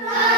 Bye.